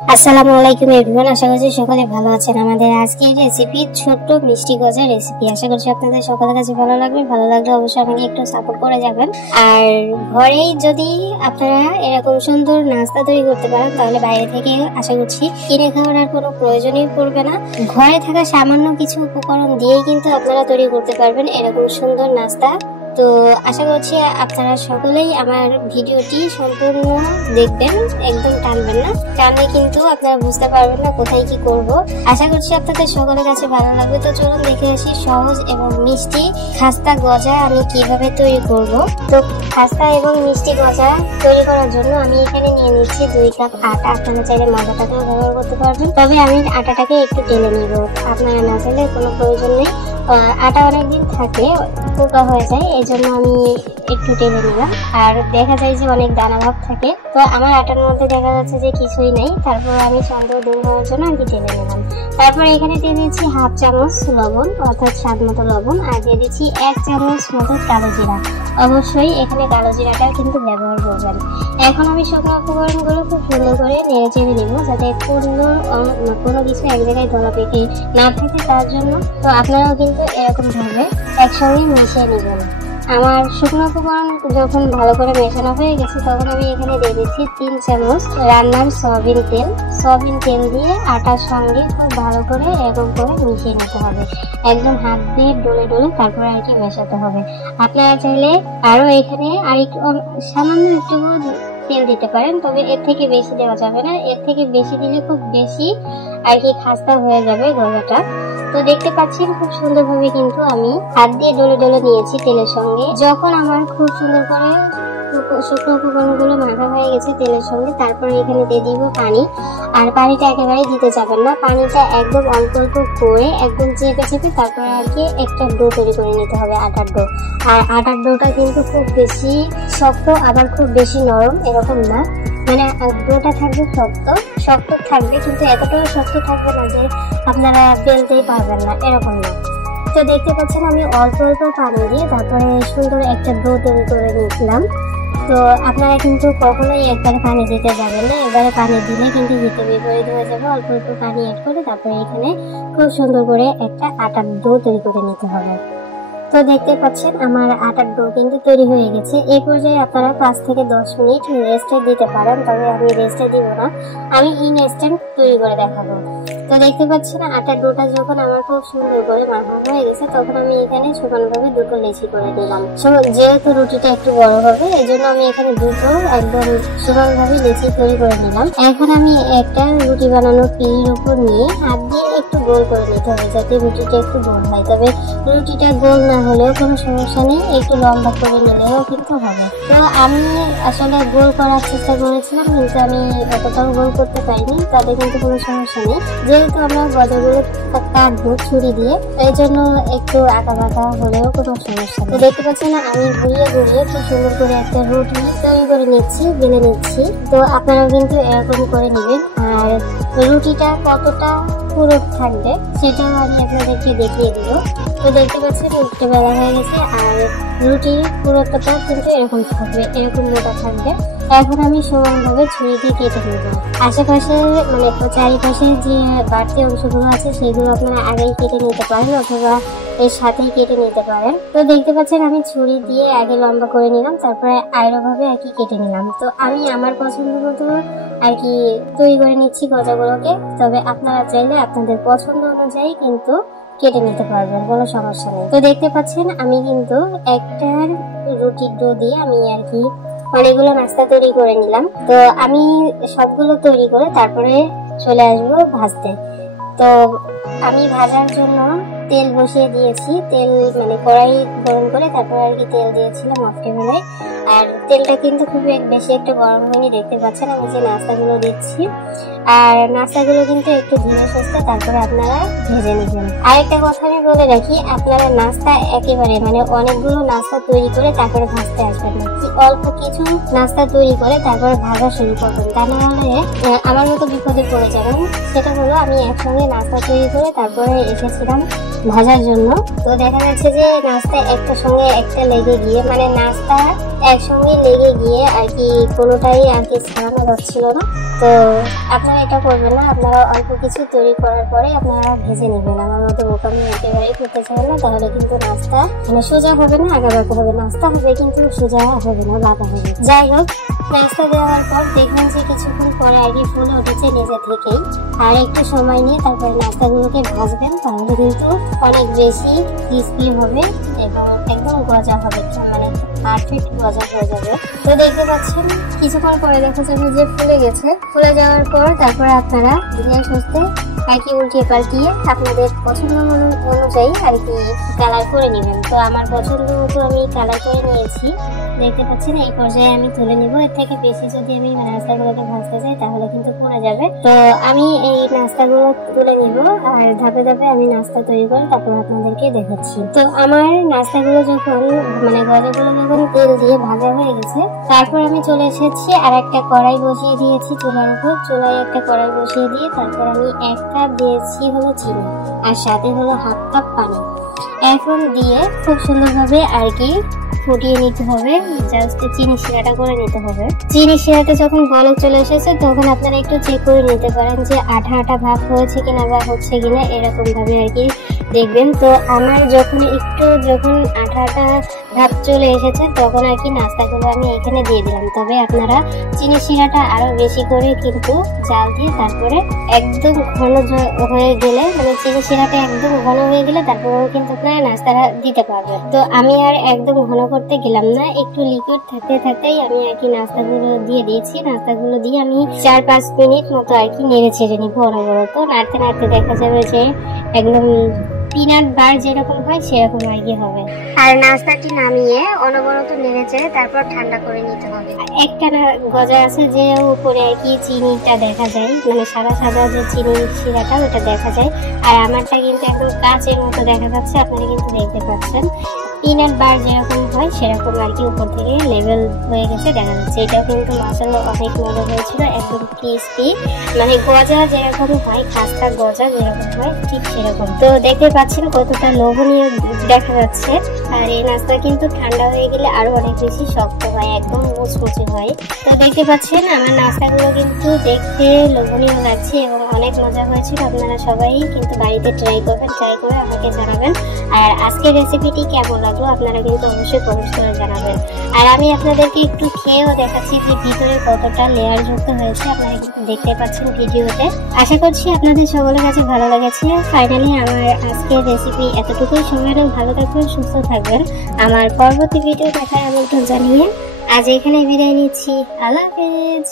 আসসালামু আলাইকুম এভরিওয়ান, আশা করছি সকলে ভালো আছেন। আমাদের আজকের রেসিপি ছোট্ট মিষ্টি গজার রেসিপি। আশা করছি আপনাদের সকলের কাছে ভালো লাগবে। ভালো লাগলে অবশ্যই আমাকে একটু সাপোর্ট করে যাবেন। আর ঘরেই যদি আপনারা এরকম সুন্দর নাস্তা তৈরি করতে পারেন তাহলে বাইরে থেকে আশা করছি কিনে খাওয়ার আর কোনো প্রয়োজনই পড়বে না। ঘরে থাকা সামান্য কিছু উপকরণ দিয়েই কিন্তু আপনারা তৈরি করতে পারবেন এরকম সুন্দর নাস্তা। তো আশা করছি আপনারা সকলেই আমার ভিডিওটি সম্পূর্ণ দেখবেন, একদম টানবেন না, টানলে কিন্তু আপনারা বুঝতে পারবেন না কোথায় কি করব। আশা করছি আপনাদের সকলের কাছে ভালো লাগবে। তো চলুন দেখে আসি সহজ এবং মিষ্টি খাস্তা গজা আমি কিভাবে তৈরি করব। তো খাস্তা এবং মিষ্টি গজা তৈরি করার জন্য আমি এখানে নিয়ে নিচ্ছি 2 কাপ আটা। আপনারা চাইলে ময়দাটাকেও ব্যবহার করতে পারবেন, তবে আমি আটাটাকে একটু টেলে নিব। আপনারা না চাইলে কোনো প্রয়োজন নেই। আটা অনেকদিন থাকে, পোকা হয়ে যায়, এই জন্য আমি একটু টেলে নিলাম। আর দেখা যায় যে অনেক দানা ভাব থাকে, তো আমার আটার মধ্যে দেখা যাচ্ছে যে কিছুই নেই। তারপর আমি সন্দেহ দূর করার জন্য আমি টেলে নিলাম। তারপর এখানে দিয়ে দিচ্ছি 1/2 চামচ লবণ, অর্থাৎ স্বাদ মতো লবণ, আর দিয়ে দিচ্ছি 1 চামচ মতো কালো জিরা। অবশ্যই এখানে কালো জিরাটা কিন্তু ব্যবহার করবেন। এখন আমি শুকনো উপকরণগুলো খুব সুন্দর করে নেড়ে চেড়ে দিব, যাতে কোনো কিছু এক জায়গায় ধরা পেকে না থাকে, তার জন্য। তো আপনারাও কিন্তু এরকম ভাবে একসঙ্গে মিশিয়ে নেবেন। আমার শুকনো উপকরণ যখন ভালো করে মেশানো হয়ে গেছে, তখন আমি এখানে দিয়ে দিচ্ছি 3 চামচ রান্নার সয়াবিন তেল। সয়াবিন তেল দিয়ে আটার সঙ্গে খুব ভালো করে এরকম করে মিশিয়ে নিতে হবে, একদম হাত দিয়ে ডলে ডলে তারপরে আর কি মেশাতে হবে। আপনারা চাইলে আরো এখানে সামান্য একটু তেল দিতে পারেন, তবে এর থেকে বেশি দেওয়া যাবে না। এর থেকে বেশি দিলে খুব বেশি আর কি খাস্তা হয়ে যাবে গজাটা। তো দেখতে পাচ্ছেন খুব সুন্দরভাবে কিন্তু আমি হাত দিয়ে ডলে ডলে নিয়েছি তেলের সঙ্গে। যখন আমার খুব সুন্দর করে শুকনো উপকরণগুলো মাখা হয়ে গেছে তেলের সঙ্গে, তারপরে এখানে দিয়ে দিব পানি। আর পানিটা একেবারে দিতে যাবেন না, পানিটা একদম অল্প অল্প করে একদম চেপে চেপে তারপরে আর কি একটা ডো তৈরি করে নিতে হবে, আটার ডো। আর আটার ডোটা কিন্তু খুব বেশি শক্ত আবার খুব বেশি নরম এরকম না, মানে ডোটা থাকবে শক্ত শক্ত থাকবে, কিন্তু এতটাও শক্ত থাকবে না যে আপনারা বেলতেই পারবেন না, এরকম না। তো দেখতে পাচ্ছেন আমি অল্প অল্প পানি দিয়ে তারপরে সুন্দর একটা ডো তৈরি করে নিয়েছিলাম। তো আপনারা কিন্তু কখনোই একবারে পানি দিতে যাবেন না, একবারে পানি দিলে কিন্তু হিতে বিপরীত হয়ে যাবে। অল্প অল্প পানি অ্যাড করে তারপরে এখানে খুব সুন্দর করে একটা আটার ডো তৈরি করে নিতে হবে। তো দেখতে পাচ্ছেন আমার আটার ডো কিন্তু তৈরি হয়ে গেছে। এই পর্যায়ে আপনারা 5 থেকে 10 মিনিট রেস্টে দিতে পারেন, তবে আমি রেস্টে দিব না, আমি ইনস্ট্যান্ট তৈরি করে দেখাবো। তো দেখতে পাচ্ছেন আটার ডোটা যখন আমার খুব সুন্দর করে মাখা হয়ে গেছে, তখন আমি এখানে সমানভাবে 2টো লেচি করে দিলাম। যেহেতু রুটিটা একটু বড় হবে, এই জন্য আমি এখানে 2টো একদম সমানভাবে লেচি তৈরি করে নিলাম। এখন আমি একটা রুটি বানানোর পিঁড়ির উপর নিয়ে হাত দিয়ে একটু গোল করে নিতে হবে, যাতে রুটিটা একটু গোল হয়। তবে রুটিটা গোল না হলেও কোনো সমস্যা নেই, একটু লম্বা করে নিলেও কিন্তু হবে। তো আমি আসলে গোল করার চেষ্টা করেছিলাম, কিন্তু আমি অতটাও গোল করতে পারিনি, তবে কিন্তু কোনো সমস্যা নেই। যেহেতু আমরা গজাগুলো কাটবো ছুরি দিয়ে, এই জন্য একটু আঁকা বাঁকা হলেও কোনো সমস্যা নেই। তো দেখতে পাচ্ছেন আমি ঘুরিয়ে ঘুরিয়ে খুব সুন্দর করে একটা রুটি তৈরি করে নিচ্ছি, বেলে নিচ্ছি। তো আপনারা কিন্তু এরকম করে নেবেন। আর রুটিটা কতটা পুরো থাকবে সেটাও আমি আপনাদেরকে দেখিয়ে দিব। তো দেখতে পাচ্ছেন রুটিটা বেলা হয়ে গেছে, আর রুটির পুরোটা কিন্তু এরকম থাকবে, এরকম মোটা থাকবে। এখন আমি সমানভাবে ছুরি দিয়ে কেটে নেব। আশেপাশে মানে চারিপাশে যে বাড়তি অংশগুলো আছে সেগুলো আপনারা আগেই কেটে নিতে পারেন, অথবা এর সাথেই কেটে নিতে পারেন। তো দেখতে পাচ্ছেন আমি ছুরি দিয়ে আগে লম্বা করে নিলাম, তারপরে আইরোভাবে আর কি কেটে নিলাম। তো আমি আমার পছন্দ মতো আর কি তৈরি করে নিচ্ছি গজাগুলোকে, তবে আপনারা চাইলে আপনাদের পছন্দ অনুযায়ী কিন্তু কেটে নিতে পারবেন, কোনো সমস্যা নেই। তো দেখতে পাচ্ছেন আমি কিন্তু একটা রুটির ডো দিয়ে আমি আর কি অনেকগুলো নাস্তা তৈরি করে নিলাম। তো আমি সবগুলো তৈরি করে তারপরে চলে আসবো ভাজতে। তো আমি ভাজার জন্য তেল বসিয়ে দিয়েছি, তেল মানে কড়াই গরম করে তারপরে আর কি তেল দিয়েছিলাম অফ টেবিলে। আর তেলটা কিন্তু খুব বেশি একটা গরম হয়নি, দেখতে পাচ্ছেন আমি যে নাস্তাগুলো দিচ্ছি। আর নাস্তাগুলো কিন্তু একটু ধীরে সুস্থে তারপরে আপনারা ভেজে নেবেন। আরেকটা কথা আমি বলে রাখি, আপনারা নাস্তা একেবারে মানে অনেকগুলো নাস্তা তৈরি করে তারপরে ভাজতে আসবেন না, অল্প কিছু নাস্তা তৈরি করে তারপরে ভাজা শুরু করবেন, তা না হলে আমার মতো বিপদে পড়ে যাবেন। সেটা হলো আমি একসঙ্গে নাস্তা তৈরি করে তারপরে এসেছিলাম ভাজার জন্য। তো দেখা যাচ্ছে যে নাস্তা একটা সঙ্গে একটা লেগে গিয়ে মানে নাস্তা একসঙ্গে লেগে গিয়ে আর কি কোনোটাই আর কি ছাড়ানো যাচ্ছিল না। তো আপনারা আপনারা এটা করবেন না, আপনারা অল্প কিছু তৈরি করার পরে আপনারা ভেজে নেবেন। আমার মতো বোকামি একেবারেই করতে চাই না, তাহলে কিন্তু নাস্তা মানে সোজা হবে না, আগাবাঁকা হবে। নাস্তা হবে কিন্তু সোজা হবে না, বাঁকা হবে। যাই হোক, নাস্তা দেওয়ার পর দেখবেন যে কিছুক্ষণ পরে আর কি ফুলে উঠেছে নিজে থেকেই। আর একটু সময় নিয়ে তারপরে নাস্তাগুলোকে ভাজবেন, তাহলে কিন্তু অনেক বেশি ক্রিস্পি হবে এবং একদম গজা হবে, মানে পারফেক্ট গজা হয়ে যাবে। তো দেখতে পাচ্ছেন কিছুক্ষণ পরে দেখা যাবে যে ফুলে গেছে। ফুলে যাওয়ার পর তারপরে আপনারা ধীরে সুস্থে আর কি উল্টিয়ে পাল্টিয়ে আপনাদের পছন্দ অনুযায়ী আর কি কালার করে নেবেন। তো আমার পছন্দ মতো আমি কালার করে নিয়েছি, দেখতে পাচ্ছেন। এই পর্যায়ে আমি তুলে নিব। এর থেকে বেশি যদি আমি নাস্তাগুলোকে ভাজতে চাই তাহলে কিন্তু পুড়ে যাবে। তো আমি এই নাস্তাগুলো তুলে নিব আর ধাপে ধাপে আমি নাস্তা তৈরি করে তারপর আপনাদেরকে দেখাচ্ছি। তো আমার নাস্তাগুলো যখন মানে গজাগুলো যখন তেল দিয়ে ভাজা হয়ে গেছে, তারপর আমি চলে এসেছি আর একটা কড়াই বসিয়ে দিয়েছি চুলার উপর। চুলায় একটা কড়াই বসিয়ে দিয়ে তারপর আমি 1 কাপ দিয়েছি হলো চিনি আর সাথে হলো 1/2 কাপ পানি। এখন দিয়ে খুব সুন্দরভাবে আর কি ফুটিয়ে নিতে হবে, জাস্ট চিনি শিরাটা করে নিতে হবে। চিনি শিরাতে যখন বলক চলে এসেছে তখন আপনারা একটু চেক করে নিতে পারেন যে আঠা আঠা ভাব হয়েছে কিনা বা হচ্ছে কিনা, এরকম ভাবে আর কি দেখবেন। তো আমার যখন আঠা আঠা ভাব চলে এসেছে তখন আর কি নাস্তাগুলো আমি এখানে দিয়ে দিলাম। তবে আপনারা চিনি শিরাটা আরো বেশি করে কিন্তু জাল দিয়ে তারপরে একদম ঘন হয়ে গেলে, মানে চিনি শিরাটা একদম ঘন হয়ে গেলে তারপরেও কিন্তু আপনারা নাস্তাটা দিতে পারবেন। তো আমি আর একদম ঘন করতে গেলাম না, একটু লিকুইড থাকতে থাকতেই আমি আর কি নাস্তাগুলো দিয়ে দিয়েছি। নাস্তাগুলো দিয়ে আমি 4-5 মিনিট মতো আর কি নেড়ে ছেড়ে নিব অনবরত। নাড়তে নাড়তে দেখা যাবে যে একদম পিনাট বার যেরকম হয় সেরকম আর কি হবে। আর নাস্তাটি নামিয়ে অনবরত নেড়ে চেড়ে তারপর ঠান্ডা করে নিতে হবে। একটা গজা আছে যে উপরে আর কি চিনিটা দেখা যায়, মানে সাদা সাদা যে চিনি শিরাটা ওটা দেখা যায়। আর আমারটা কিন্তু একদম কাচের মতো দেখা যাচ্ছে, আপনারা কিন্তু দেখতে পাচ্ছেন। পিনাট বার যেরকম হয় সেরকম আর কি উপর থেকে লেভেল হয়ে গেছে দেখা যাচ্ছে। এটাও কিন্তু মাশাআল্লাহ অনেক মজা হয়েছিল, একদম ক্রিস্পি, মানে গজা যেরকম হয়, খাস্তা গজা যেরকম হয় ঠিক সেরকম। তো দেখতে পাচ্ছেন কতটা লোভনীয় দেখা যাচ্ছে। আর এই নাস্তা কিন্তু ঠান্ডা হয়ে গেলে আরো অনেক বেশি শক্ত হয়, একদম মুচমুচে হয়। তো দেখতে পাচ্ছেন আমার নাস্তাগুলো কিন্তু দেখতে লোভনীয় লাগছে এবং অনেক মজা হয়েছিল। আপনারা সবাই কিন্তু বাড়িতে ট্রাই করবেন, ট্রাই করে আমাকে জানাবেন। আর আজকের রেসিপিটি কেমন লাগলো আপনারা কিন্তু অবশ্যই কমেন্ট করে জানাবেন। আর আমি আপনাদেরকে একটু খেয়েও দেখাচ্ছি যে ভিতরে কতটা লেয়ার যুক্ত হয়েছে, আপনারা কিন্তু দেখতে পাচ্ছেন ভিডিওতে। আশা করছি আপনাদের সকলের কাছে ভালো লেগেছে। ফাইনালি আমার আজকের রেসিপি এতটুকুই। সবাই ভালো থাকবেন, সুস্থ থাকবেন। আমার পরবর্তী ভিডিও দেখার আমন্ত্রণ জানিয়ে আজ এখানে বিদায় নিচ্ছি। আল্লাহ হাফেজ।